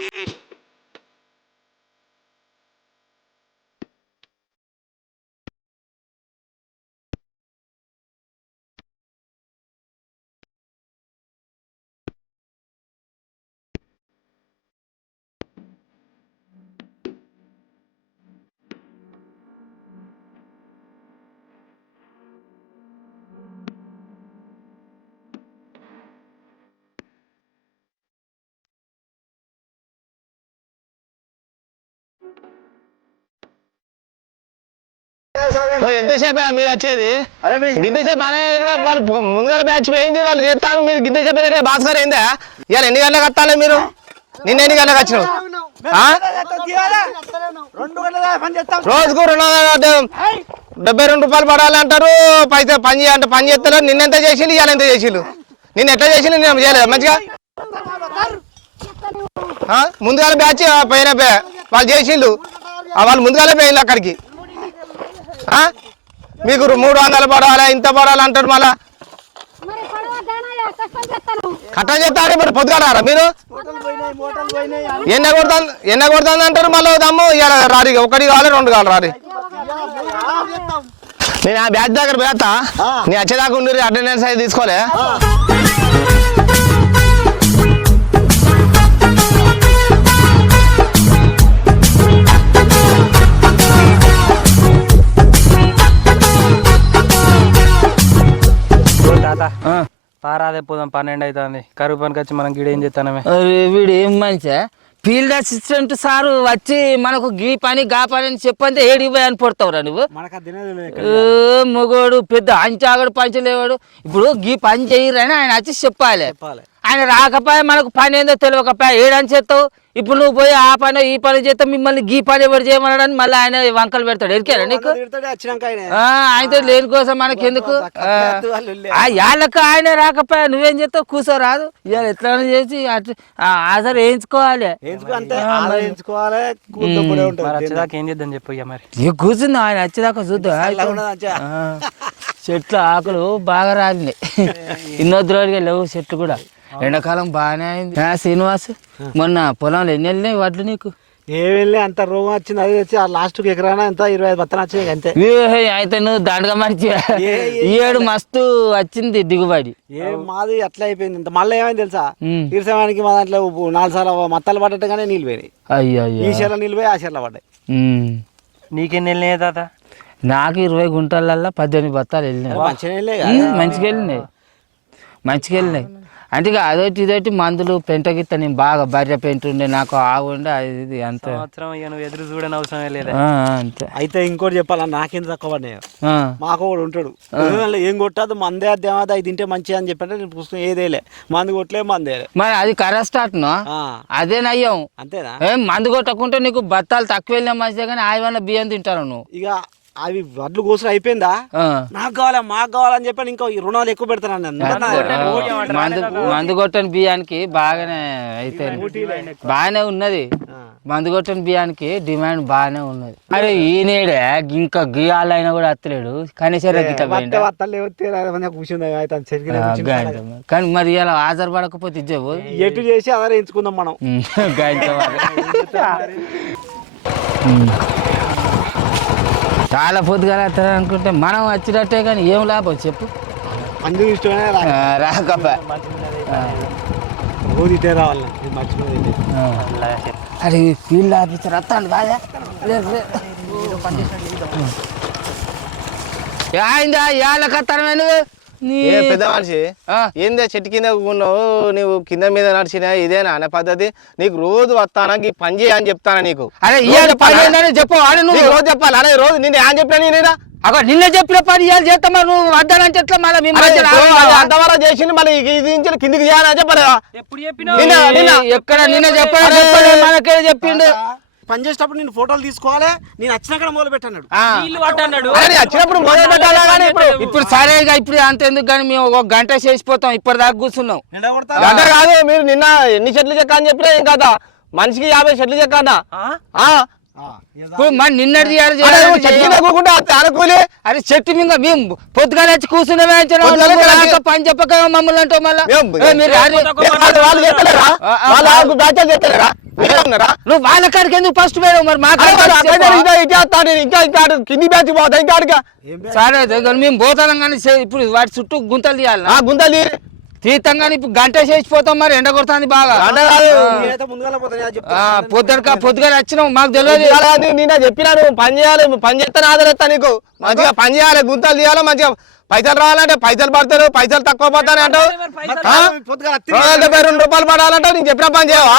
Hey! ఎంతసేపు మీరు వచ్చేది? గింతసేపు అనే వాళ్ళు ముందుగా బ్యాచ్ పోయింది వాళ్ళు చేస్తాను మీరు గింతసేపు భాస్కర్ అయిందా? ఇవాళ ఎన్ని గంటలకు వస్తాలే మీరు? నిన్న ఎన్ని గంటలకు వచ్చినావు? రోజుకు రెండు డెబ్బై రెండు రూపాయలు పడాలి అంటారు పైసా పని చేయ- అంటే పని చేస్తారు నిన్న ఎంత చేసిండు ఇవాళ ఎంత చేసిండు నిన్న ఎట్లా చేసిండు నేను చేయలేదు? మంచిగా? ఆ? ముందుగానే బ్యాచ్ పోయిన వాళ్ళు చేసిండు వాళ్ళు ముందుగానే పోయిండు అక్కడికి? మీకు మూడు వందలు పడాలి? ఇంత పడాలి అంటారు మళ్ళా. కట్ట చేస్తారే మరి పొద్దుగాడారా మీరు? ఎన్న కొడుతుంది ఎన్న కొడుతుంది అంటారు మళ్ళీ దమ్ము? ఇవాళ రారి ఒకటి కావాలి రెండు కావాలి రారి. నేను ఆ బ్యాచ్ దగ్గర పోతా ఆ. నీ వచ్చేదాకా ఉండి అటెండెన్స్ అయితే తీసుకోలే. పారాదే పోదాం పన్నెండు అవుతుంది కరువు పనికి వచ్చి మనం గిడ చేస్తానమే? వీడు ఏం మంచిగా ఫీల్డ్ అసిస్టెంట్ సారు వచ్చి మనకు గీ పని గా పని అని చెప్పంటే ఏడికి పోయి అని పడతావురా నువ్వు? మొగోడు పెద్ద అంచాగడు పంచలేవాడు. ఇప్పుడు గీ పని చేయరని ఆయన వచ్చి చెప్పాలి. చెప్పాలి. ఆయన రాకపోయా మనకు పని ఏందో తెలియకపోయా ఏడని చేస్తావు? ఇప్పుడు నువ్వు పోయి ఆ పని ఈ పని చేస్తావు మిమ్మల్ని గీ పని ఎవరు చేయమన్నాడని మళ్ళీ ఆయన వంకలు పెడతాడు. ఎరికేనా నీకు? ఆయనతో లేని కోసం మనకి ఎందుకు యాళ్ళకు ఆయన రాకపోయా నువ్వేం చేస్తావు? కూర్చోరాదు ఇవాళ ఎట్లా చేసి ఆధార్ వేయించుకోవాలి. కూర్చుంది ఆయన వచ్చేదాకా చూద్దాం. చెట్లు ఆకులు బాగా రాలినాయి. ఇన్నొద్దురోడిగా లేవు చెట్లు కూడా. ఎండాకాలం బాగానే అయింది. ఆ, శ్రీనివాస్ మొన్న పొలంలో ఎన్ని వెళ్ళినాయి వడ్లు నీకు? ఏం వెళ్ళి అంత రోగం వచ్చింది అది వచ్చి ఆ లాస్ట్ ఎకరానా ఎంత? ఇరవై ఐదు బత్తన వచ్చినాయి అంతే. ఏ, అయితే నువ్వు దండగా మర్చి. ఈ ఏడు మస్తు వచ్చింది దిగుబడి. ఏం మాది అట్లా అయిపోయింది. ఇంత మళ్ళీ ఏమైంది తెలుసా? ఉమ్. ఈ సమయానికి మా దాంట్లో ఉప్పు నాలుగు సార్లు మత్తలు పడ్డట్టుగానే నీళ్ళు పోయినాయి. అయ్యో ఈ అయ్యో చెర్ల నీళ్ళు పోయి ఆ చెర్ల పడ్డాయి. ఉమ్. నీకెన్ని వెళ్ళినాయి తాత? నాకు ఇరవై గుంటలల్లో పద్దెనిమిది బత్తాలు వెళ్ళినాయి. మంచిగా వెళ్ళే ఉమ్, మంచిగా వెళ్ళినాయి. మంచిగా వెళ్ళినాయి. అంటే ఇక అదొకటి ఇదొకటి మందులు పెంటగిత్త నేను బాగా బర్రె పెంట ఉండే నాకు ఆవు ఉండే అది ఇది అంతే. సంవత్సరం ఇక నువ్వు ఎదురు చూడని అవసరం లేదా. ఆ, అంతే. అయితే ఇంకోటి చెప్పాలా నాకేం తక్కువ పడినాయి. మాకు ఒకడు ఉంటాడు. ఏం కొట్టదు మందే అదేమది అది తింటే మంచిది అని చెప్పంటే నేను పుస్తకం ఏదేలే. మందు కొట్టలే మందేలే మరి అది కరెస్టాట్ను? ఆ, అదే నయ్యం. అంతేనా? ఏం మందు కొట్టకుంటే నీకు బత్తాలు తక్కువ వెళ్ళిన మంచిదే కానీ ఆయవన్న బియ్యం తింటారు నువ్వు. ఇక అవి వడ్లు కోసుడు అయిపోయిందా? ఆ. నాకు కావాలా మాకు కావాలని చెప్పి ఇంకా ఈ రుణాలు ఎక్కువ పెడతాను మందు కొట్టని బియ్యానికి బాగానే అయితే బాగానే ఉన్నది. ఆ. మందు కొట్టని బియ్యానికి డిమాండ్ బాగానే ఉన్నది. అరే ఈనేడే ఇంకా గియాలైనా కూడా అత్తలేడు. కూర్చుంది. గంట. కానీ మరి ఇలా ఆధారపడకపోతే ఇచ్చేవు? ఎటు చేసి అదే ఎంచుకుందాం మనం. చాలా పొద్దుగా అనుకుంటే మనం వచ్చినట్టే కానీ ఏం లాభం చెప్పు. అందు ఇష్టమే రా. ఆ, రాకపో రోజు ఇటే రావాలి. అరే ఫీల్డ్ ఆఫీసర్ వస్తాను కాదా అయిందా ఏళ్ళకి వస్తాను నువ్వు? ఏ పెద్ద మనిషి? ఏందే చెట్టు కింద ఉన్నావు నువ్వు కింద మీద నడిచిన ఇదేనా అనే పద్ధతి? నీకు రోజు వస్తానా? ఈ పని చేయ అని చెప్తానా నీకు? అరే ఇవాళ పని? ఏందని చెప్పు అరే నువ్వు. రోజు చెప్పాలి? అనే రోజు నిన్న ఏం చెప్పినా నేనేనా అక్కడ నిన్న చెప్పిన పని ఇవాళ చేస్తా మరి నువ్వు. వద్దానంటే ఎట్లా మళ్ళీ మీ? అంతవరకు చేసింది మళ్ళీ ఇది నుంచి కిందికి చేయాలని చెప్పలేదా? ఎప్పుడు నిన్న ఎక్కడ నిన్న చెప్పాడు? చెప్పాడు మనకే చెప్పిండు. పని చేసేటప్పుడు నేను ఫోటోలు తీసుకోవాలి నేను వచ్చినాక మొదలు పట్టన్నాడు. వచ్చినప్పుడు మొదలు పెట్టాలా కానీ ఇప్పుడు ఇప్పుడు సరే ఇక ఇప్పుడు అంత ఎందుకు కానీ మేము ఒక గంట చేసిపోతాం ఇప్పటిదాకా కూర్చున్నాం. ఎండ కొడతా గంట కాదు మీరు నిన్న ఎన్ని చెట్లు చెక్క అని చెప్పినా ఏం కదా? మనిషికి యాభై చెట్లు చెక్క అన్న ఆ. ఇప్పుడు మరి నిన్నటి అరే, చెట్టు మీద మేము పొద్దుగానే వచ్చి కూర్చున్నామే పని చెప్పక మమ్మల్ని అంటావు మళ్ళా? నువ్వు వాళ్ళ కాడికి ఎందుకు ఫస్ట్ పోయావు మరి? మా కింది బ్యాచ్ పోతా ఇంకా సరే మేము పోతాం కానీ ఇప్పుడు వాటి చుట్టూ గుంతలు తీయాలి ఆ గుంతలు తీర్థం కానీ ఇప్పుడు గంట చేసిపోతాం మరి ఎండ కొడుతుంది బాగా. పొద్దునక పొద్దుగా వచ్చినావు మాకు తెలియదు. పొద్దుగాల అది నిన్న చెప్పినా నువ్వు పని చేయాలి పని చేస్తాను ఆదరిస్తా నీకు. మంచిగా పని చేయాలి గుంతలు తీయాలి మంచిగా పైసలు రావాలంటే పైసలు పడతారు పైసలు తక్కువ పడతానే అంటావు రెండు వందల డెబ్బై రెండు రూపాయలు పడాలంటే నీకు చెప్పిన పని చేయవా?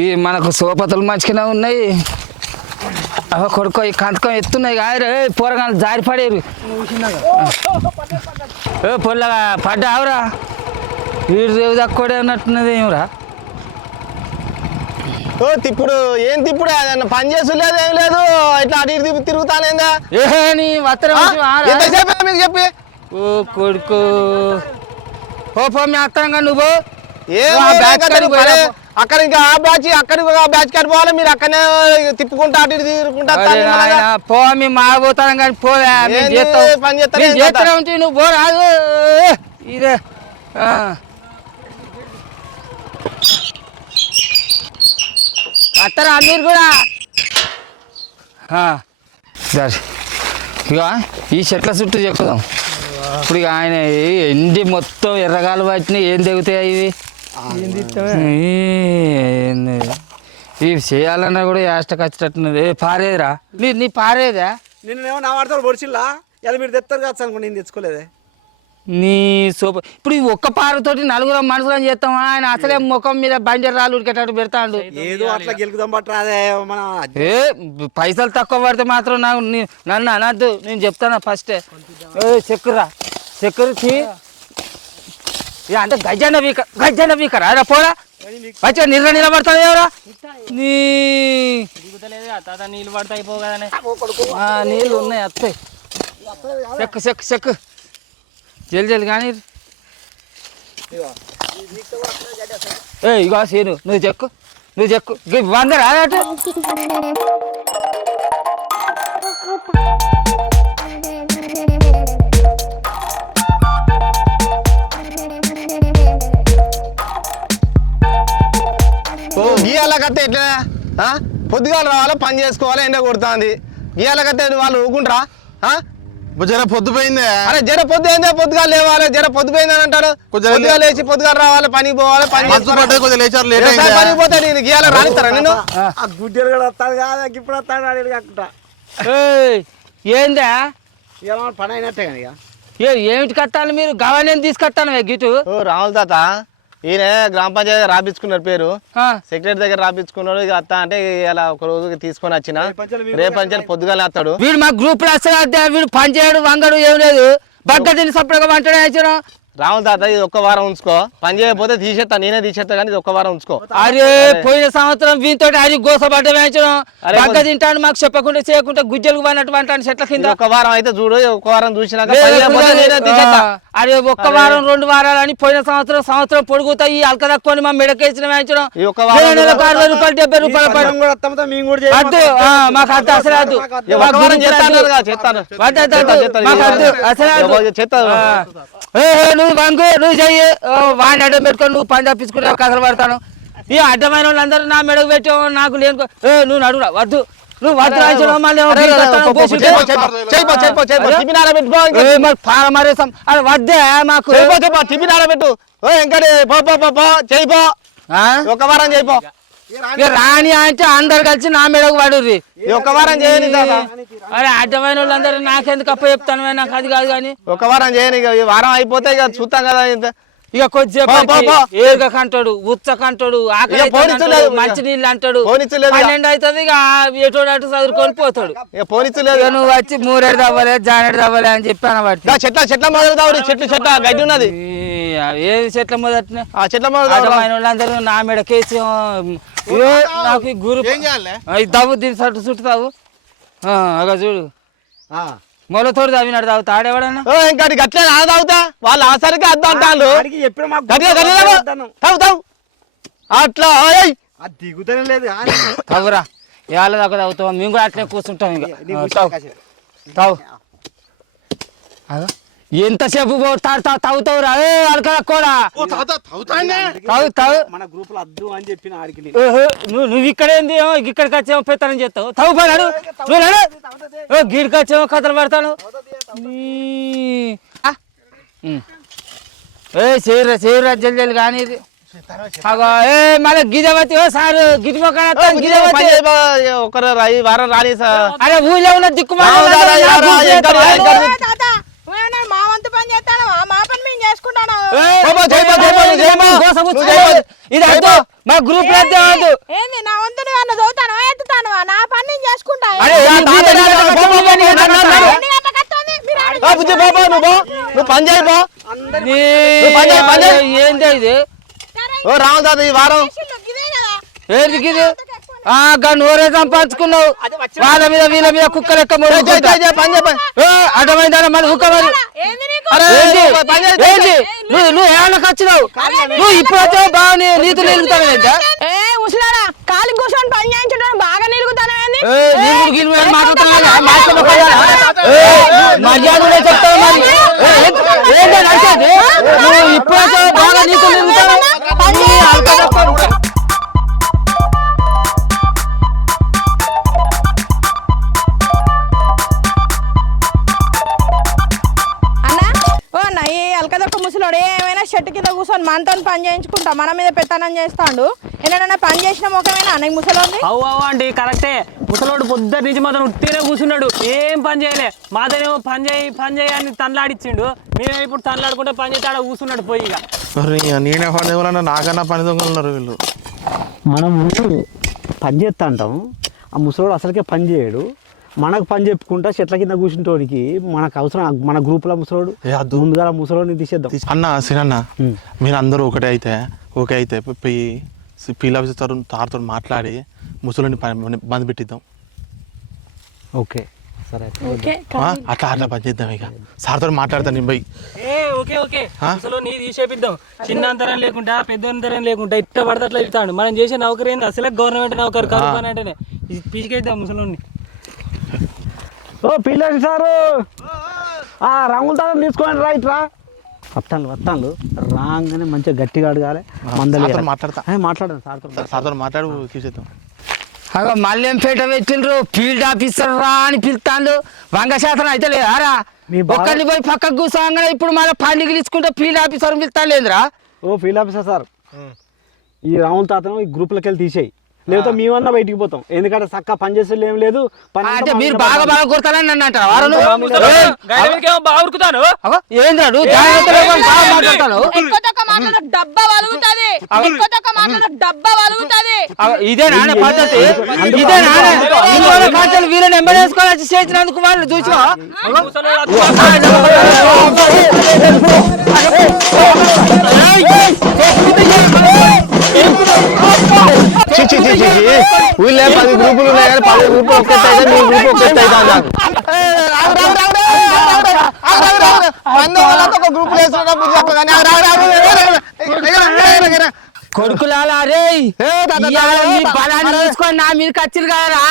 ఈ మనకు సోపతులు మంచిగానే ఉన్నాయి. అవ కొడుకో ఈ కంతకం ఎత్తున్నాయి కాదు పోరగాలు జారి పడేరు. ఏ పొల్లగా పడ్డావురా వీడు రేవు తక్కువడే ఉన్నట్టున్నది ఏమిరా ఓ తిప్పుడు ఏం తిప్పుడు? అదన్న పని చేసులేదు ఏం లేదు. ఇట్లా అటు ఇటు తిప్పి తిరుగుతానేందా? ఏ నీ అయింది మీకు చెప్పి ఓ కొడుకు. పో పో మీ అత్తరంగా నువ్వు ఏం అక్కడ ఇంకా ఆ బ్యాచ్ అక్కడ ఆ బ్యాచ్ కాడి పోవాలి మీరు అక్కడనే తిప్పుకుంటా అటు ఇటు తిరుగుకుంటా. పో మీ మాగపోతాను కానీ మేము చేస్తాం పని మేము కథ? ఉంటే నువ్వు పో రాదు ఇదే ఆ. అత్తరా మీరు కూడా ఆ. సరే ఇక ఈ చెట్ల చుట్టూ చెక్కుదాం ఇప్పుడు ఇక ఆయన ఎండి మొత్తం ఎర్రగాలు పట్టినాయి ఏం తెగుతాయి ఇవి ఏంది? ఇవి చేయాలన్నా కూడా యాస్టకి వచ్చేటట్టున్నది ఏ, పారేదిరా. నీ నీ పారేదా? నిన్నేమో నా వాడతారు పొడిచిల్లా? ఇలా మీరు తెస్తారు కాదు అనుకో నేను తెచ్చుకోలేదే. నీ సూపర్ ఇప్పుడు ఈ ఒక్క పారతోటి నలుగురు మనుషులను చేస్తామా? ఆయన అసలే ముఖం మీద బంజర్ రాళ్ళు ఉడికేటట్టు పెడతాడు. ఏదో అట్లా గెలుకుదాం మన ఏ పైసలు తక్కువ పడితే మాత్రం నాకు నన్ను అనద్దు. నేను చెప్తాను ఫస్టే. చెక్కురా సెక్యూరిటీ ఇక అంటే గజ్జన వీక గజ్జన వీకరా? అరే పోరా? మంచిగా నిల్వ నిలబడతాడు ఎవరా? నీ నీళ్ళు పడితే అయిపో కదనే. ఆ, నీళ్ళు ఉన్నాయి అత్తాయి చెక్కు చెక్కు చెక్కు. జల్ది జల్ది కానీ ఏ ఇగో సీను నువ్వు చెక్కు నువ్వు చెక్కు. వంద రాదట. గీయాల కత్తే ఎట్లా? ఆ? పొద్దుగాల రావాలా పని చేసుకోవాలా ఎండ కొడుతుంది. గీయాల కత్తే వాళ్ళు ఊకుంటారా ఆ? జర పొద్దుపోయిందే అరే జర పొద్దు ఏందే? పొద్దుగా లేవాలి జర పొద్దు పోయిందని అంటారు కొంచెం పొద్దుగా లేచి పొద్దుగా రావాలి పనికి పోవాలి పని అయింది. పనికి పోతే నేను గీయాల రానిస్తారా నేను ఆ గుడ్డెలు కూడా వస్తాడు కాదు ఇప్పుడు వస్తాడు అడిగి కాకుండా. ఏయ్, ఏందా? పని అయినట్టే కానీ ఏమిటి కట్టాలి మీరు? గవర్నెన్స్ తీసుకొస్తాను గిటు. ఓ రాముల తాత. ఈయన గ్రామ పంచాయతీ రాపించుకున్నారు పేరు. ఆ, సెక్రటరీ దగ్గర రాపించుకున్నాడు. ఇక అత్త అంటే ఇలా ఒక రోజు తీసుకొని వచ్చిన. రేపు పంచాయతీ పొద్దుగాల వస్తాడు. వీడు మా గ్రూప్లో వస్తాడు వీడు పని చేయడు వంగడు ఏం లేదు. బగ్గ తిని సపరేట్గా వంటనే రాముల తాత ఇది ఒక్క వారం ఉంచుకో. పని చేయకపోతే తీసేస్తా నేనే తీసేస్తా కానీ ఇది ఒక్క వారం ఉంచుకో. అరే పోయిన సంవత్సరం వీనితో అరి గోసపడ్డ వేయించడం బగ్గ తింటాను మాకు చెప్పకుండా చేయకుండా గుజ్జలు పడినట్టు అంటాను చెట్ల కింద. ఒక్క వారం అయితే చూడు ఒక్క వారం చూసినాక అరే ఒక్క వారం రెండు వారాలు అని పోయిన సంవత్సరం సంవత్సరం పొడుగుతాయి ఈ అల్క తక్కువ మా మెడకేసిన వేయించడం అరవై రూపాయలు డెబ్బై రూపాయలు మాకు అద్దు అసలు మాకు అసలు. నువ్వు వంగు నువ్వు చెయ్యి. వాడిని అడ్డం పెట్టుకొని నువ్వు పని తప్పించుకుంటే కథలు పడతాను. ఈ అడ్డమైన వాళ్ళందరూ నా మెడకు పెట్టావు నాకు లేను ఏ నువ్వు నడురా వద్దు. నువ్వు వద్దు పారమారేసాం వద్దే మాకు చేయిపో, చేయిపో, టిఫిన్ ఆరబెట్టు ఓ వెంకటి పో పో పో పో చేయిపో ఆ? ఒక వారం చేయిపో ఇక రాని అంటే అందరు కలిసి నా మెడకు పడుర్రి. ఈ ఒక్క వారం చేయని అరే అడ్డమైన వాళ్ళందరూ నాకెందుకు అప్ప చెప్తాను నాకు అది కాదు కానీ. ఒక వారం చేయని ఇక ఈ వారం అయిపోతే ఇక చూస్తాం కదా ఇంత. ఇక కొద్దిసేపు. ఏరుగ కంటాడు ఉచ్చ కంటాడు ఆకలి అవుతుంది పోనిచ్చలేదు అంటాడు. పన్నెండు అవుతుంది ఇక ఎటోడు అటు చదువుకొని పోతాడు. ఇక పోనిచ్చలేదు ఇక నువ్వు వచ్చి మూరేడు తవ్వలే జానేడు తవ్వలే అని చెప్పాను చెట్ల చెట్ల మొదలు చెట్లు చెట్ల గడ్డి ఉన్నది. ఏది చెట్ల మొదటినే ఆ చెట్ల వాళ్ళందరూ నా మెడకేసి ఆ, ఏ, నాకు ఈ గురు ఏం దవ్వు దీని సట్టు చుట్టుతావు? ఆ, అగ చూడు. ఆ. మొలతోడు తవ్వినాడు తాగుతా ఆడేవాడన్నా ఓ ఇంకటి గట్లే నా తాగుతా వాళ్ళు ఆసరికి అద్దు వద్దాను. తావు తావు అట్లా దిగుతనే లేదు తవ్వురా. ఇవాళ దాకా తాగుతావు మేము కూడా అట్లనే కూర్చుంటాం ఇక. తావు అగో, ఎంతసేపు తాగు తాగుతావురా? ఏ అలకడ కూడా? ఓ తాత తాగుతానే తాగు తాగు. మన గ్రూప్లో అద్దు అని చెప్పిన ఆడికి నువ్వు నువ్వు ఇక్కడేంది? ఏమో ఇక్కడికి వచ్చేమో పెత్తనం చేస్తావు. తాగు నడు. ఓ గీడికి వచ్చేమో కథలు పడతాను. ఏ చేయరా చేయరా జల్ది జల్ది కానీ ఇది. మళ్ళీ గిజవతి ఓ సారు. ఒకరు రా- ఈ వారం రాని సార్. అరే ఊళ్ళో ఉన్న దిక్కు చేయబో. ఇది అద్దు మా గ్రూప్ ఏంది నా వంతు నువ్వు అన్న చదువుతాను ఎత్తుతాను నా పని నేను చేసుకుంటా. పో, పో, నువ్వు పో. నువ్వు పని చేయి పో నీ- పని చేయి, పని చేయి. ఏంటి ఇది? ఓ రాము ఈ వారం. చేసిళ్ళు, నోరే సంపాదించుకున్నావు. వాళ్ళ మీద వీళ్ళ మీద కుక్క లెక్క మరి నీకు? అరే, ఏంటి నువ్వు. నువ్వు ఏళ్ళకి వచ్చినావు నువ్వు ఇప్పుడు వచ్చావు బాగా నీతులు నిలుగుతావు కాలి కూర్చొని పని చేయించడం బాగా నిలుగుతానే మర్యాద చెప్తావు మరి. ఇప్పుడు బాగా నీతులు నిలుగుతావు? షర్ట్ కింద కూర్చొని మనతో పని చేయించుకుంటా మన మీద పెట్టానని చేస్తాడు. ఏదైనా పని చేసిన ముఖమేనా? అవు అవు అండి కరెక్టే. ముసలోడు పొద్దున్న నుంచి మాత్రం ఉత్తినే కూర్చున్నాడు. ఏం పని చేయలే. మాతోనేమో పని చేయి పని చేయి అని తనలాడిచ్చిండు. మేమే ఇప్పుడు తనలాడుకుంటే పని చేస్తే ఆడ కూర్చున్నాడు పోయి ఇక. మరి నేనే పని దొంగలన్నా నాకన్నా పని దొంగలు ఉన్నారు వీళ్ళు. మనం పని చేస్తా అంటాం. ఆ ముసలోడు అసలుకే పని చేయడు. మనకు పని చెప్పుకుంటా చెట్ల కింద కూర్చుంటోడికి మనకు అవసరం మన గ్రూప్లో ముసలోడు. ముందుగా ఆ ముసలోడిని తీసేద్దాం. అన్న సినన్న మీరు అందరూ ఒకటే అయితే ఓకే అయితే పోయి పీల్ ఆఫీసర్ తారుతో మాట్లాడి ముసలిని బంద్ పెట్టిద్దాం. ఓకే సరే. అట్లా అట్లా పని చేద్దాం ఇక. సార్తో మాట్లాడతాను నేను పోయి ఏ ఓకే ఓకే. అసలు నీ తీసేపిద్దాం. చిన్న అంతరం లేకుండా పెద్ద అంతరం లేకుండా ఇట్ట పడితే అట్లా ఇస్తాడు మనం చేసే నౌకరీ ఏంది? అసలే గవర్నమెంట్ నౌకరు పని అంటేనే. ఇది పీచికేద్దాం ముసలోని ఓ పిల్లలు సారు. ఆ రంగుల తాళం తీసుకోండి రైట్ రా. వస్తాను వస్తాను రాగానే మంచిగా గట్టిగా అడగాలి. మందలి మాట్లాడతా. మాట్లాడండి సార్తో సార్తో మాట్లాడు. తీసేద్దాం అగో మల్లెంపేట పెట్టిండ్రు. ఫీల్డ్ ఆఫీసర్ రా అని పిలుతాండు. వంగ శాతం అయితే లేదారా మీ ఒక్కరిని పోయి పక్కకు కూర్చోగానే ఇప్పుడు మళ్ళీ పండుగలు ఇచ్చుకుంటే ఫీల్డ్ ఆఫీసర్ పిలుతాడు లేదురా ఓ ఫీల్డ్ ఆఫీసర్ సార్. ఈ రాముల తాతను ఈ గ్రూప్లోకి వెళ్ళి తీసేయి. లేకపోతే మేమన్నా బయటికి పోతాం ఎందుకంటే చక్కగా పని చేసేది ఏం లేదు అంటే మీరు బాగా. బాగా కొడతారని నన్ను అంటారు వారు బాగా ఉరుకుతాను డబ్బా వలుగుతుంది వలుగుతుంది ఇదే నానే పద్ధతి ఇదే వీళ్ళని ఎంబడేసుకోవాలి చేసినందుకు వాళ్ళు చూసుకో చి చి చి చి చి. వీళ్ళే పది గ్రూపులు ఉన్నాయి కానీ పది గ్రూపులు ఒక్కటే అయితే మీ గ్రూప్ ఒక్కటే అయితే అన్నారు గ్రూప్ రే బలాన్ని. తీసుకొని నా మీరు కచ్చిరు కదరా?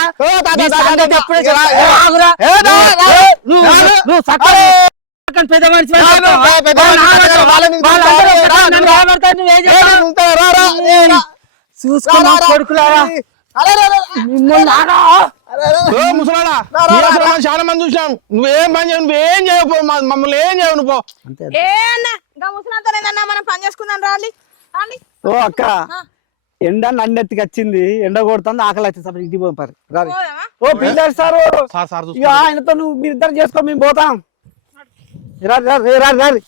పెద్ద మనిషి? చూసుకోమా కొడుకులారా? ముసలాడా? చాలా మంది చూసినాం. నువ్వేం పని చేయవు నువ్వేం చేయవు మ- మమ్మల్ని ఏం చేయవు నువ్వు మనం పని చేసుకుందాం రాలి ఓ అక్క ఎండ నన్నెత్తికి వచ్చింది. ఎండ కొడుతుంది ఆకలి వచ్చింది సార్ ఇంటికి. పోదామా? ఓ పిల్లలు సారు. ఆయనతో నువ్వు మీరు ఇద్దరు చేసుకో మేము పోతాం. రారు రారు రారు రారు.